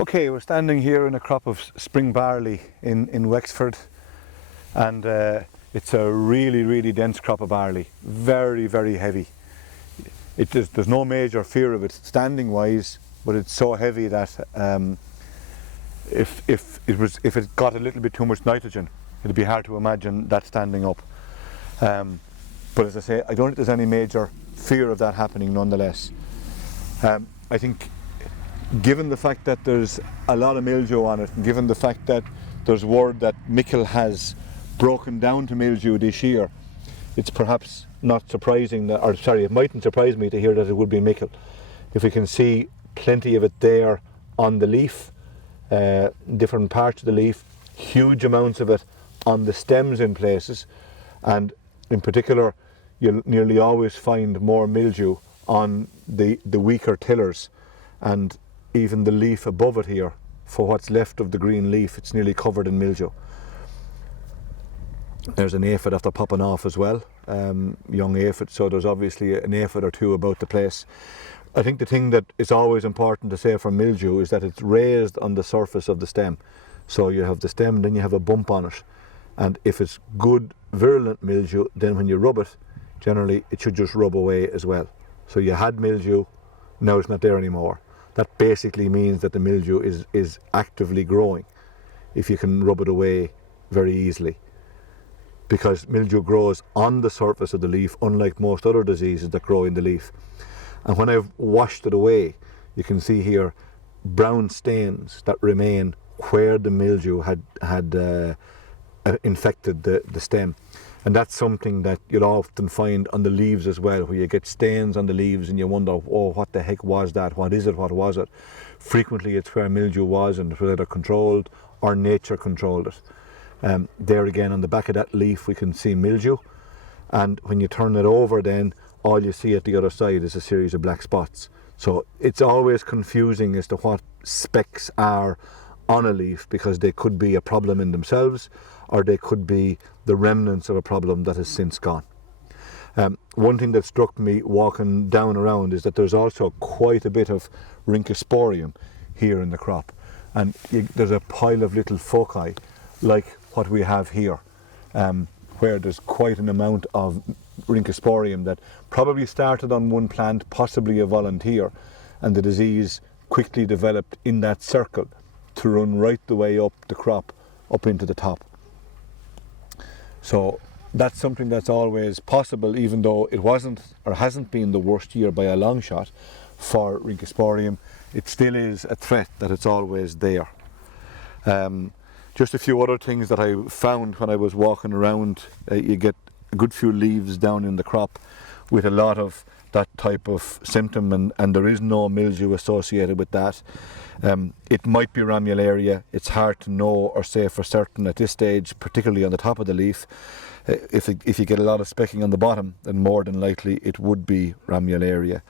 Okay, we're standing here in a crop of spring barley in Wexford, and it's a really dense crop of barley, very heavy. There's no major fear of it standing wise, but it's so heavy that if it got a little bit too much nitrogen, it'd be hard to imagine that standing up. But as I say, I don't think there's any major fear of that happening nonetheless. I think given the fact that there's a lot of mildew on it, and given the fact that there's word that Mickle has broken down to mildew this year, it's perhaps not surprising that, or sorry, it mightn't surprise me to hear that it would be Mickle. If we can see plenty of it there on the leaf, different parts of the leaf, huge amounts of it on the stems in places, and in particular you'll nearly always find more mildew on the weaker tillers, and even the leaf above it here, for what's left of the green leaf, it's nearly covered in mildew. There's an aphid after popping off as well, young aphid, so there's obviously an aphid or two about the place. I think the thing that is always important to say for mildew is that it's raised on the surface of the stem. So you have the stem, then you have a bump on it, and if it's good virulent mildew, then when you rub it, generally it should just rub away as well. So you had mildew, now it's not there anymore. That basically means that the mildew is actively growing if you can rub it away very easily, because mildew grows on the surface of the leaf, unlike most other diseases that grow in the leaf. And when I've washed it away, you can see here brown stains that remain where the mildew had infected the stem. And that's something that you'll often find on the leaves as well, where you get stains on the leaves and you wonder, oh, what the heck was that? What is it? What was it? Frequently it's where mildew was, and it was either controlled or nature controlled it. There again on the back of that leaf we can see mildew, and when you turn it over then all you see at the other side is a series of black spots. So it's always confusing as to what specks are on a leaf, because they could be a problem in themselves, or they could be the remnants of a problem that has since gone. One thing that struck me walking down around is that there's also quite a bit of rhynchosporium here in the crop, and there's a pile of little foci like what we have here, where there's quite an amount of rhynchosporium that probably started on one plant, possibly a volunteer, and the disease quickly developed in that circle to run right the way up the crop, up into the top. So that's something that's always possible, even though it wasn't or hasn't been the worst year by a long shot for rhynchosporium. It still is a threat that it's always there. Just a few other things that I found when I was walking around. You get a good few leaves down in the crop with a lot of that type of symptom, and there is no mildew associated with that. It might be ramularia. It's hard to know or say for certain at this stage, particularly on the top of the leaf. If you get a lot of specking on the bottom, then more than likely it would be ramularia.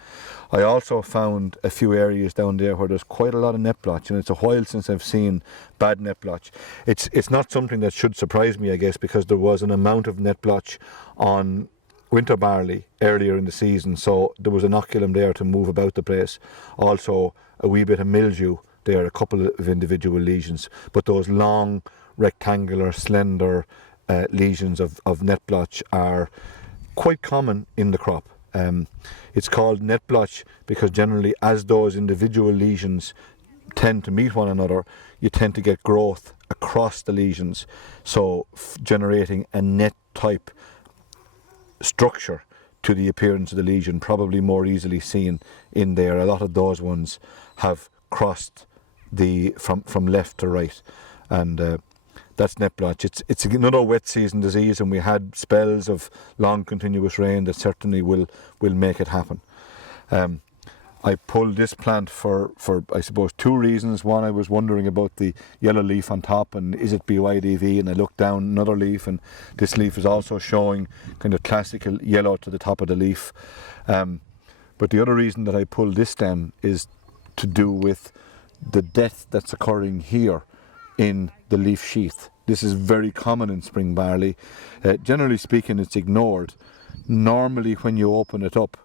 I also found a few areas down there where there's quite a lot of net blotch, and it's a while since I've seen bad net blotch. It's not something that should surprise me, I guess, because there was an amount of net blotch on winter barley earlier in the season, so there was inoculum there to move about the place. Also a wee bit of mildew there, a couple of individual lesions, but those long rectangular slender lesions of net blotch are quite common in the crop. It's called net blotch because generally as those individual lesions tend to meet one another, you tend to get growth across the lesions, so generating a net type structure to the appearance of the lesion, probably more easily seen in there. A lot of those ones have crossed from left to right, and that's net blotch. It's another wet season disease, and we had spells of long continuous rain that certainly will make it happen. I pulled this plant for I suppose two reasons. One, I was wondering about the yellow leaf on top and is it BYDV, and I looked down another leaf and this leaf is also showing kind of classical yellow to the top of the leaf. But the other reason that I pulled this stem is to do with the death that's occurring here in the leaf sheath. This is very common in spring barley. Generally speaking, it's ignored. Normally when you open it up,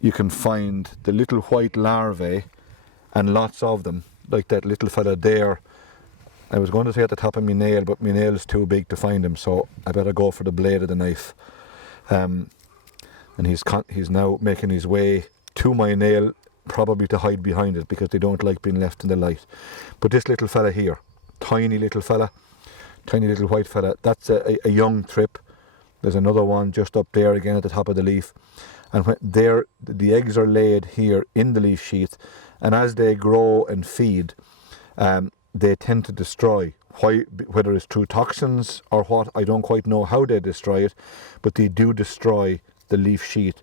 you can find the little white larvae, and lots of them, like that little fella there. I was going to say at the top of my nail, but my nail is too big to find him, so I better go for the blade of the knife. And he's now making his way to my nail, probably to hide behind it because they don't like being left in the light. But this little fella here, tiny little white fella, that's a young trip. There's another one just up there again at the top of the leaf. And when the eggs are laid here in the leaf sheath, and as they grow and feed, they tend to destroy. Whether it's through toxins or what, I don't quite know how they destroy it, but they do destroy the leaf sheath,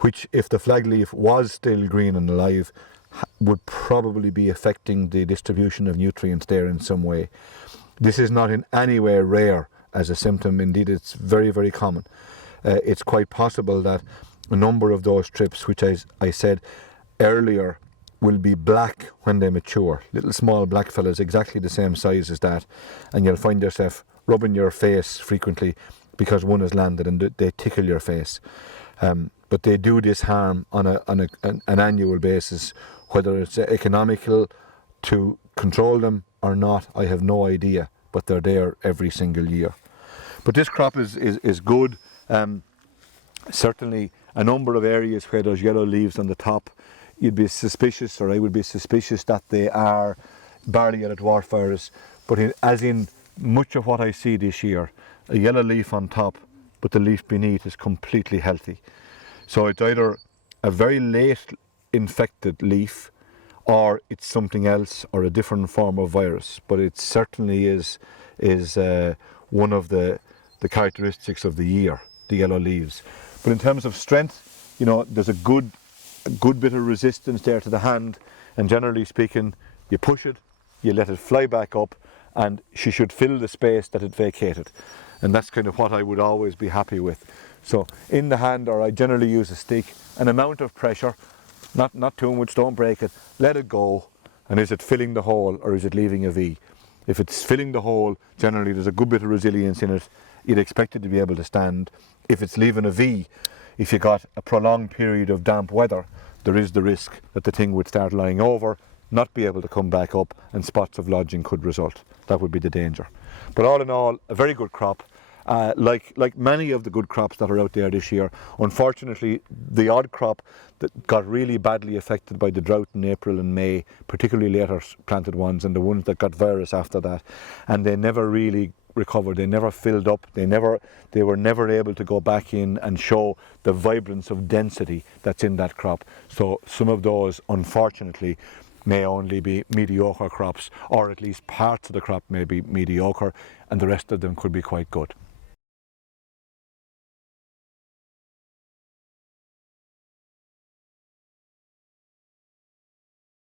which, if the flag leaf was still green and alive, would probably be affecting the distribution of nutrients there in some way. This is not in any way rare as a symptom. Indeed, it's very, very common. It's quite possible that a number of those trips, which I said earlier, will be black when they mature. Little small black fellas, exactly the same size as that. And you'll find yourself rubbing your face frequently because one has landed and they tickle your face. But they do this harm on an annual basis. Whether it's economical to control them or not, I have no idea, but they're there every single year. But this crop is good. Certainly a number of areas where there's yellow leaves on the top, you'd be suspicious, or I would be suspicious, that they are barley yellow dwarf virus. But as in much of what I see this year, a yellow leaf on top, but the leaf beneath is completely healthy. So it's either a very late infected leaf, or it's something else, or a different form of virus. But it certainly is one of the characteristics of the year, the yellow leaves. But in terms of strength, you know, there's a good bit of resistance there to the hand, and generally speaking, you push it, you let it fly back up, and she should fill the space that it vacated. And that's kind of what I would always be happy with. So in the hand, or I generally use a stick, an amount of pressure, not too much, don't break it, let it go, and is it filling the hole or is it leaving a V? If it's filling the hole, generally there's a good bit of resilience in it, you'd expect it to be able to stand. If it's leaving a V, if you got a prolonged period of damp weather, there is the risk that the thing would start lying over, not be able to come back up, and spots of lodging could result. That would be the danger. But all in all, a very good crop. Like many of the good crops that are out there this year, unfortunately, the odd crop that got really badly affected by the drought in April and May, particularly later planted ones, and the ones that got virus after that, and they never really recovered. They never filled up. They were never able to go back in and show the vibrance of density that's in that crop. So some of those, unfortunately, may only be mediocre crops, or at least parts of the crop may be mediocre, and the rest of them could be quite good.